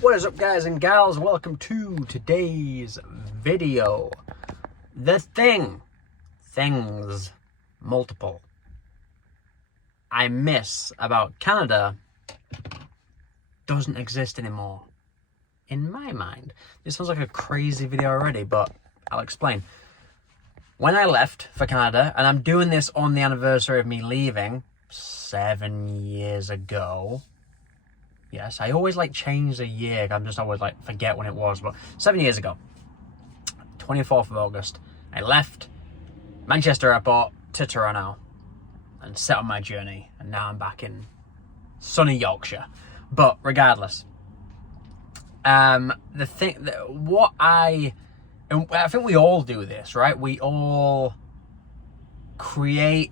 What is up, guys and gals? Welcome to today's video. The things, multiple, I miss about Canada doesn't exist anymore. In my mind. This sounds like a crazy video already, but I'll explain. When I left for Canada, and I'm doing this on the anniversary of me leaving 7 years ago. Yes, I always change the year. I'm just always forget when it was. But 7 years ago, 24th of August, I left Manchester Airport to Toronto and set on my journey. And now I'm back in sunny Yorkshire. But regardless, I think we all do this, right? We all create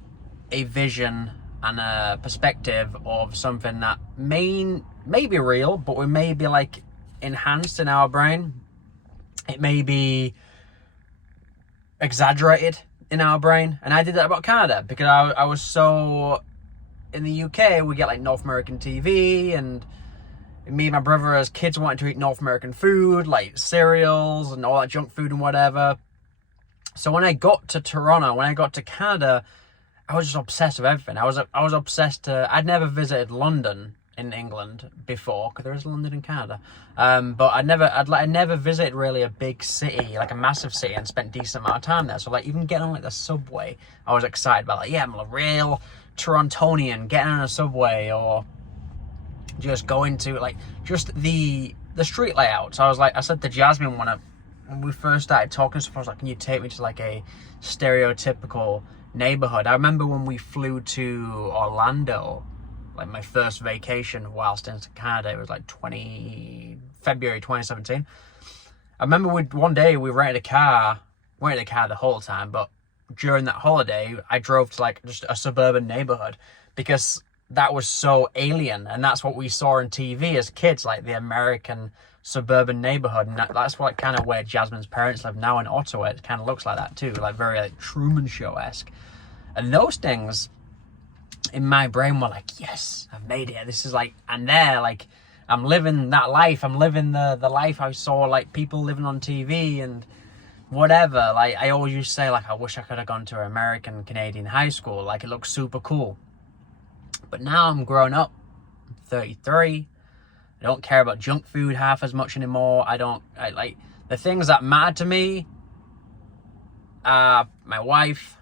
a vision and a perspective of something that may be real, but we may be enhanced in our brain. It may be exaggerated in our brain. And I did that about Canada because I was so... In the UK, we get North American TV, and me and my brother as kids wanted to eat North American food, like cereals and all that junk food and whatever. So when I got to Toronto, when I got to Canada, I was just obsessed with everything. I was obsessed. I'd never visited London in England before, because there is London in Canada. But I'd never visited really a big city, like a massive city, and spent a decent amount of time there. So even getting on the subway, I was excited about. I'm a real Torontonian getting on a subway, or just going to just the street layout. So I said to Jasmine when we first started talking, so I was like, can you take me to a stereotypical neighborhood? I remember when we flew to Orlando, my first vacation whilst in Canada, it was February 2017. I remember one day we rented a car. We rented a car the whole time, but during that holiday, I drove to just a suburban neighborhood, because that was so alien, and that's what we saw on TV as kids, the American suburban neighborhood. And that's what kind of where Jasmine's parents live now in Ottawa. It kind of looks like that too, very Truman Show-esque. And those things in my brain were yes, I've made it. This is and there, I'm living that life. I'm living the life I saw people living on TV and whatever. I always used to say I wish I could have gone to an American Canadian high school. It looks super cool. But now I'm grown up. I'm 33. I don't care about junk food half as much anymore. The things that matter to me are my wife,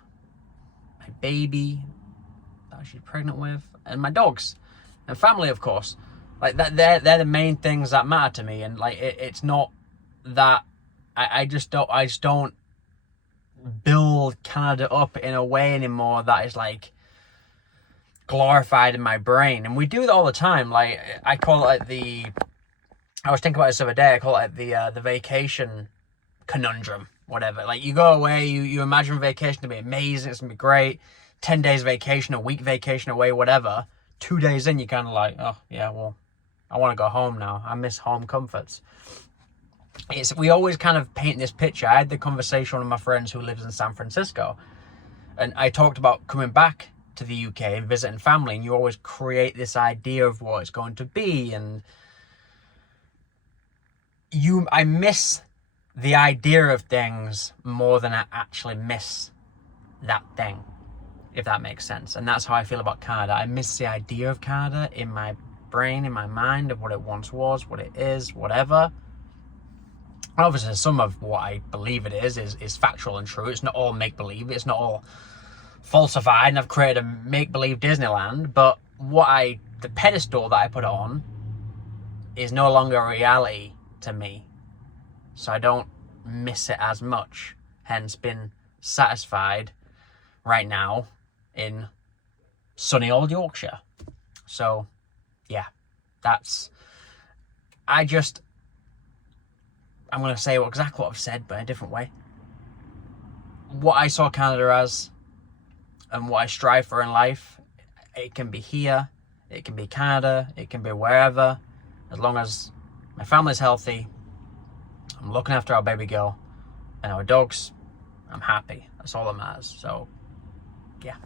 my baby that she's pregnant with, and my dogs, and family, of course. They're the main things that matter to me. And it's not that I just don't build Canada up in a way anymore that is glorified in my brain. And we do it all the time. I call it I was thinking about this the other day, I call it the vacation conundrum, whatever. You go away, you imagine vacation to be amazing, it's gonna be great, 10 days vacation, a week vacation away, whatever. 2 days in, you're kind of oh yeah, well, I want to go home now. I miss home comforts. We always kind of paint this picture. I had the conversation with one of my friends who lives in San Francisco, and I talked about coming back to the UK and visiting family, and you always create this idea of what it's going to be, and I miss the idea of things more than I actually miss that thing, if that makes sense. And that's how I feel about Canada. I miss the idea of Canada in my brain, in my mind, of what it once was, what it is, whatever. Obviously, some of what I believe it is factual and true. It's not all make-believe. It's not all falsified, and I've created a make-believe Disneyland. But the pedestal that I put on is no longer a reality to me. So I don't miss it as much. Hence, been satisfied right now in sunny old Yorkshire. So, yeah, I'm going to say exactly what I've said, but in a different way. What I saw Canada as, and what I strive for in life, it can be here, it can be Canada, it can be wherever. As long as my family's healthy, I'm looking after our baby girl and our dogs, I'm happy. That's all that matters. So, yeah.